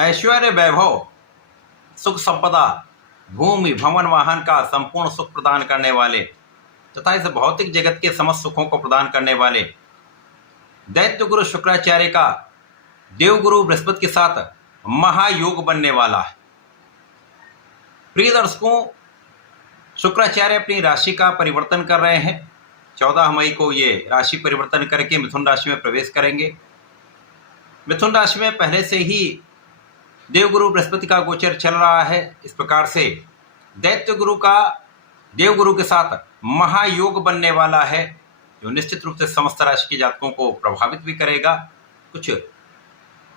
ऐश्वर्य वैभव सुख संपदा भूमि भवन वाहन का संपूर्ण सुख प्रदान करने वाले तथा इस भौतिक जगत के समस्त सुखों को प्रदान करने वाले दैत्य गुरु शुक्राचार्य का देवगुरु बृहस्पति के साथ महायोग बनने वाला है। प्रिय दर्शकों, शुक्राचार्य अपनी राशि का परिवर्तन कर रहे हैं। 14 मई को ये राशि परिवर्तन करके मिथुन राशि में प्रवेश करेंगे। मिथुन राशि में पहले से ही देवगुरु बृहस्पति का गोचर चल रहा है। इस प्रकार से दैत्य गुरु का देवगुरु के साथ महायोग बनने वाला है, जो निश्चित रूप से समस्त राशि के जातकों को प्रभावित भी करेगा। कुछ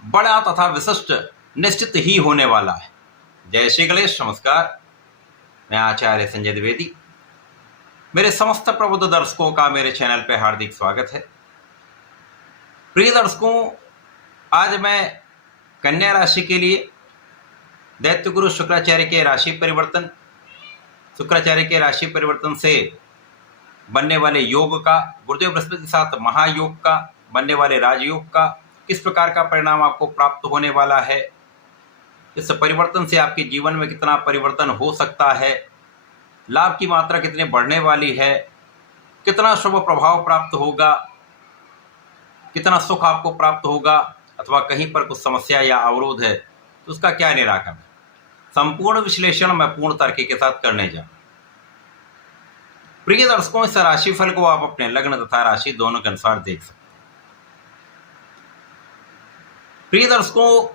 बड़ा तथा विशिष्ट निश्चित ही होने वाला है। जय श्री गणेश। नमस्कार, मैं आचार्य संजय द्विवेदी। मेरे समस्त प्रबुद्ध दर्शकों का मेरे चैनल पर हार्दिक स्वागत है। प्रिय दर्शकों, आज मैं कन्या राशि के लिए दैत्य गुरु शुक्राचार्य के राशि परिवर्तन, शुक्राचार्य के राशि परिवर्तन से बनने वाले योग का, गुरुदेव बृहस्पति के साथ महायोग का बनने वाले राजयोग का किस प्रकार का परिणाम आपको प्राप्त होने वाला है, इस परिवर्तन से आपके जीवन में कितना परिवर्तन हो सकता है, लाभ की मात्रा कितनी बढ़ने वाली है, कितना शुभ प्रभाव प्राप्त होगा, कितना सुख आपको प्राप्त होगा, अथवा कहीं पर कुछ समस्या या अवरोध है तो उसका क्या निराकरण, संपूर्ण विश्लेषण मैं पूर्ण तर्क के साथ करने जा। प्रिय दर्शकों, इस राशिफल को आप अपने लग्न तथा राशि दोनों के अनुसार देख सकते हैं। प्रिय दर्शकों,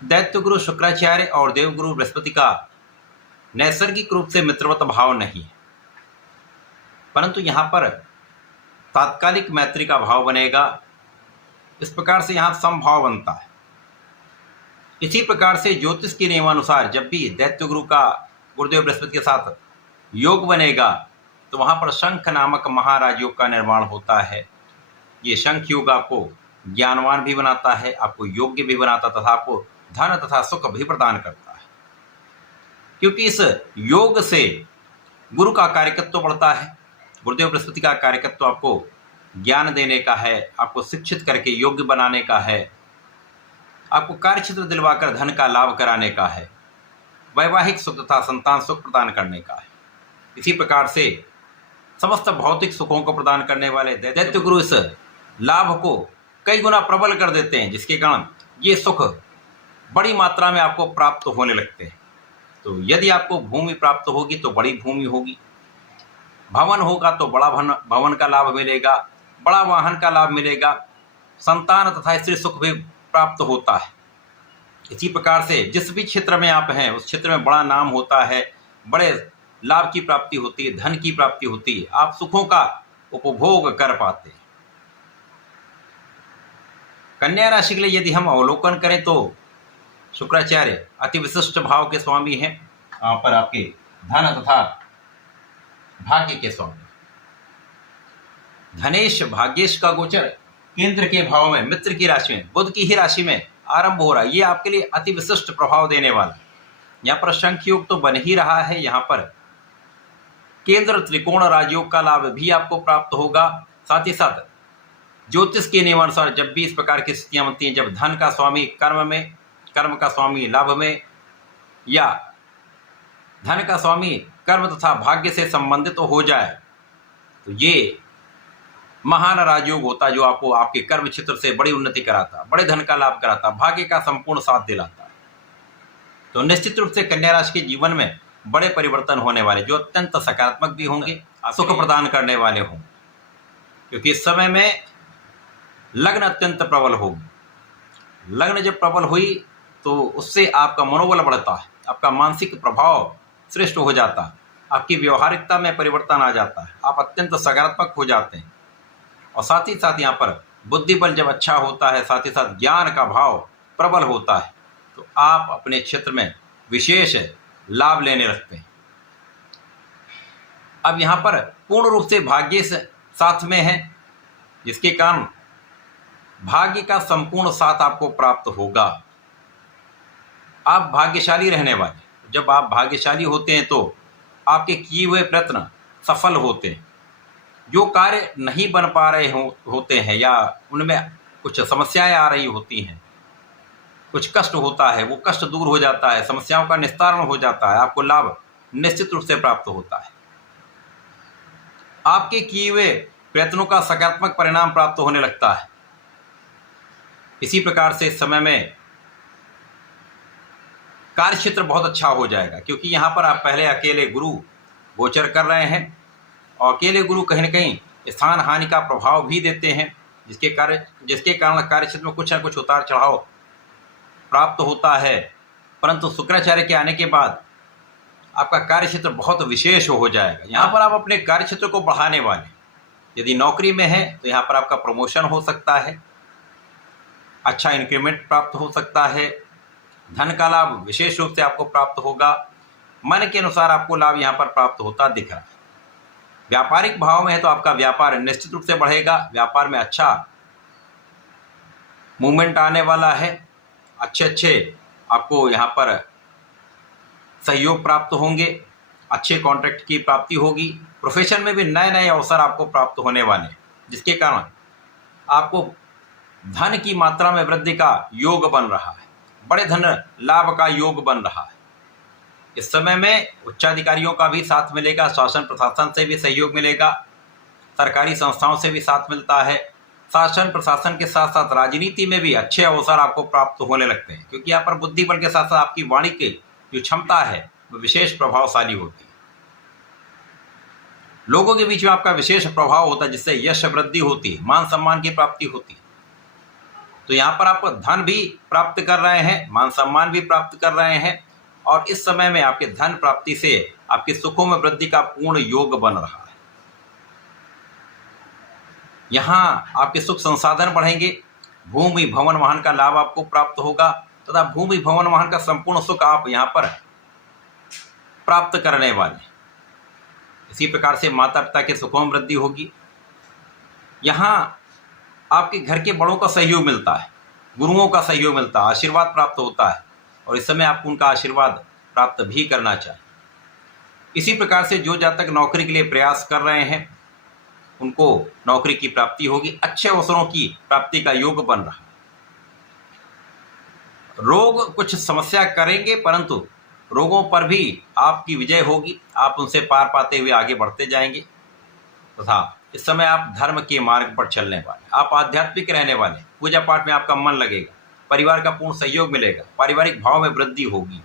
दैत्य गुरु शुक्राचार्य और देवगुरु बृहस्पति का नैसर्गिक रूप से मित्रवत भाव नहीं है, परंतु यहाँ पर तात्कालिक मैत्री का भाव बनेगा। इस प्रकार से यहाँ समभाव बनता है। इसी प्रकार से ज्योतिष के नियमानुसार जब भी दैत्य गुरु का गुरुदेव बृहस्पति के साथ योग बनेगा तो वहाँ पर शंख नामक महाराजयोग का निर्माण होता है। ये शंख योग आपको ज्ञानवान भी बनाता है, आपको योग्य भी बनाता तथा आपको धन तथा सुख भी प्रदान करता है, क्योंकि इस योग से गुरु का कार्यकत्व बढ़ता है। गुरुदेव बृहस्पति का कार्यकत्व आपको ज्ञान देने का है, आपको शिक्षित करके योग्य बनाने का है, आपको कार्यक्षेत्र दिलवाकर धन का लाभ कराने का है, वैवाहिक सुख तथा संतान सुख प्रदान करने का है। इसी प्रकार से समस्त भौतिक सुखों को प्रदान करने वाले दैत्य गुरु इस लाभ को कई गुना प्रबल कर देते हैं, जिसके कारण ये सुख बड़ी मात्रा में आपको प्राप्त होने लगते हैं। तो यदि आपको भूमि प्राप्त होगी तो बड़ी भूमि होगी, भवन होगा तो बड़ा भवन का लाभ मिलेगा, बड़ा वाहन का लाभ मिलेगा, संतान तथा स्त्री सुख भी प्राप्त होता है। इसी प्रकार से जिस भी क्षेत्र में आप हैं उस क्षेत्र में बड़ा नाम होता है, बड़े लाभ की प्राप्ति होती है, धन की प्राप्ति होती है, आप सुखों का उपभोग कर पाते हैं। कन्या राशि के लिए यदि हम अवलोकन करें तो शुक्राचार्य अति विशिष्ट भाव के स्वामी हैं। यहाँ पर आपके धन तथा भाग्य के स्वामी धनेश भाग्येश का गोचर केंद्र के भाव में मित्र की राशि में बुध की ही राशि में आरंभ हो रहा है। ये आपके लिए अति विशिष्ट प्रभाव देने वाला। यहाँ पर शंख योग तो बन ही रहा है, यहाँ पर केंद्र त्रिकोण राजयोग का लाभ भी आपको प्राप्त होगा। साथ ही साथ ज्योतिष के नियमानुसार जब भी इस प्रकार की स्थितियां बनती हैं, जब धन का स्वामी कर्म में, कर्म का स्वामी लाभ में, या धन का स्वामी कर्म तथा भाग्य से संबंधित हो जाए तो ये महान राजयोग होता है, जो आपको आपके कर्म क्षेत्र से बड़ी उन्नति कराता, बड़े धन का लाभ कराता, भाग्य का संपूर्ण साथ दिलाता। तो निश्चित रूप से कन्या राशि के जीवन में बड़े परिवर्तन होने वाले, जो अत्यंत सकारात्मक भी होंगे, सुख प्रदान करने वाले होंगे, क्योंकि इस समय में लग्न अत्यंत प्रबल होगी। लग्न जब प्रबल हुई तो उससे आपका मनोबल बढ़ता है, आपका मानसिक प्रभाव श्रेष्ठ हो जाता है, आपकी व्यवहारिकता में परिवर्तन आ जाता है, आप अत्यंत सकारात्मक हो जाते हैं। और साथ ही साथ यहाँ पर बुद्धि बल जब अच्छा होता है, साथ ही साथ ज्ञान का भाव प्रबल होता है, तो आप अपने क्षेत्र में विशेष लाभ लेने लगते हैं। अब यहाँ पर पूर्ण रूप से भाग्य साथ में है, जिसके कारण भाग्य का संपूर्ण साथ आपको प्राप्त होगा। आप भाग्यशाली रहने वाले। जब आप भाग्यशाली होते हैं तो आपके किए हुए प्रयत्न सफल होते हैं। जो कार्य नहीं बन पा रहे होते हैं या उनमें कुछ समस्याएं आ रही होती हैं, कुछ कष्ट होता है वो कष्ट दूर हो जाता है, समस्याओं का निस्तारण हो जाता है, आपको लाभ निश्चित रूप से प्राप्त होता है। आपके किए हुए प्रयत्नों का सकारात्मक परिणाम प्राप्त होने लगता है। इसी प्रकार से इस समय में कार्य क्षेत्र बहुत अच्छा हो जाएगा, क्योंकि यहाँ पर आप पहले अकेले गुरु गोचर कर रहे हैं और अकेले गुरु कहीं न कहीं स्थान हानि का प्रभाव भी देते हैं, जिसके कारण कार्य क्षेत्र में कुछ न कुछ उतार चढ़ाव प्राप्त होता है। परंतु शुक्राचार्य के आने के बाद आपका कार्य क्षेत्र बहुत विशेष हो जाएगा। यहाँ पर आप अपने कार्य क्षेत्र को बढ़ाने वाले, यदि नौकरी में है तो यहाँ पर आपका प्रमोशन हो सकता है, अच्छा इंक्रीमेंट प्राप्त हो सकता है, धन का लाभ विशेष रूप से आपको प्राप्त होगा, मन के अनुसार आपको लाभ यहाँ पर प्राप्त होता दिख रहा है। व्यापारिक भाव में है तो आपका व्यापार निश्चित रूप से बढ़ेगा, व्यापार में अच्छा मूवमेंट आने वाला है, अच्छे आपको यहाँ पर सहयोग प्राप्त होंगे, अच्छे कॉन्ट्रैक्ट की प्राप्ति होगी। प्रोफेशन में भी नए नए अवसर आपको प्राप्त होने वाले हैं, जिसके कारण आपको धन की मात्रा में वृद्धि का योग बन रहा है, बड़े धन लाभ का योग बन रहा है। इस समय में उच्चाधिकारियों का भी साथ मिलेगा, शासन प्रशासन से भी सहयोग मिलेगा, सरकारी संस्थाओं से भी साथ मिलता है। शासन प्रशासन के साथ साथ राजनीति में भी अच्छे अवसर आपको प्राप्त होने लगते हैं, क्योंकि यहाँ पर बुद्धि बल के साथ साथ आपकी वाणी की जो क्षमता है वो विशेष प्रभावशाली होती है। लोगों के बीच में आपका विशेष प्रभाव होता है, जिससे यश वृद्धि होती है, मान सम्मान की प्राप्ति होती है। तो यहाँ पर आप धन भी प्राप्त कर रहे हैं, मान सम्मान भी प्राप्त कर रहे हैं, और इस समय में आपके धन प्राप्ति से आपके सुखों में वृद्धि का पूर्ण योग बन रहा है। यहाँ आपके सुख संसाधन बढ़ेंगे, भूमि भवन वाहन का लाभ आपको प्राप्त होगा, तथा भूमि भवन वाहन का संपूर्ण सुख आप यहाँ पर प्राप्त करने वाले। इसी प्रकार से माता पिता के सुखों में वृद्धि होगी। यहाँ आपके घर के बड़ों का सहयोग मिलता है, गुरुओं का सहयोग मिलता है, आशीर्वाद प्राप्त होता है, और इस समय आपको उनका आशीर्वाद प्राप्त भी करना चाहिए। इसी प्रकार से जो जातक नौकरी के लिए प्रयास कर रहे हैं उनको नौकरी की प्राप्ति होगी, अच्छे अवसरों की प्राप्ति का योग बन रहा है। रोग कुछ समस्या करेंगे, परंतु रोगों पर भी आपकी विजय होगी, आप उनसे पार पाते हुए आगे बढ़ते जाएंगे। तथा इस समय आप धर्म के मार्ग पर चलने वाले, आप आध्यात्मिक रहने वाले, पूजा पाठ में आपका मन लगेगा, परिवार का पूर्ण सहयोग मिलेगा, पारिवारिक भाव में वृद्धि होगी।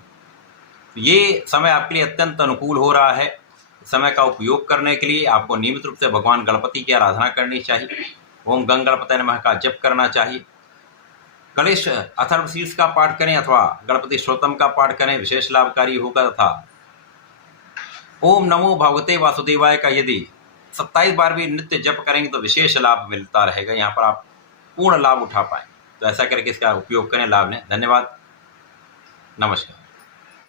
तो ये समय आपके लिए अत्यंत अनुकूल हो रहा है। समय का उपयोग करने के लिए आपको नियमित रूप से भगवान गणपति की आराधना करनी चाहिए, ओम गंग गणपतये नमः का जप करना चाहिए, गणेश अथर्वशीर्ष का पाठ करें अथवा गणपति स्तोत्रम का पाठ करें, विशेष लाभकारी होगा। तथा ओम नमो भगवते वासुदेवाय का यदि 27 बार भी नित्य जप करेंगे तो विशेष लाभ मिलता रहेगा, यहाँ पर आप पूर्ण लाभ उठा पाएं। तो ऐसा करके इसका उपयोग करें, लाभ लें। धन्यवाद, नमस्कार।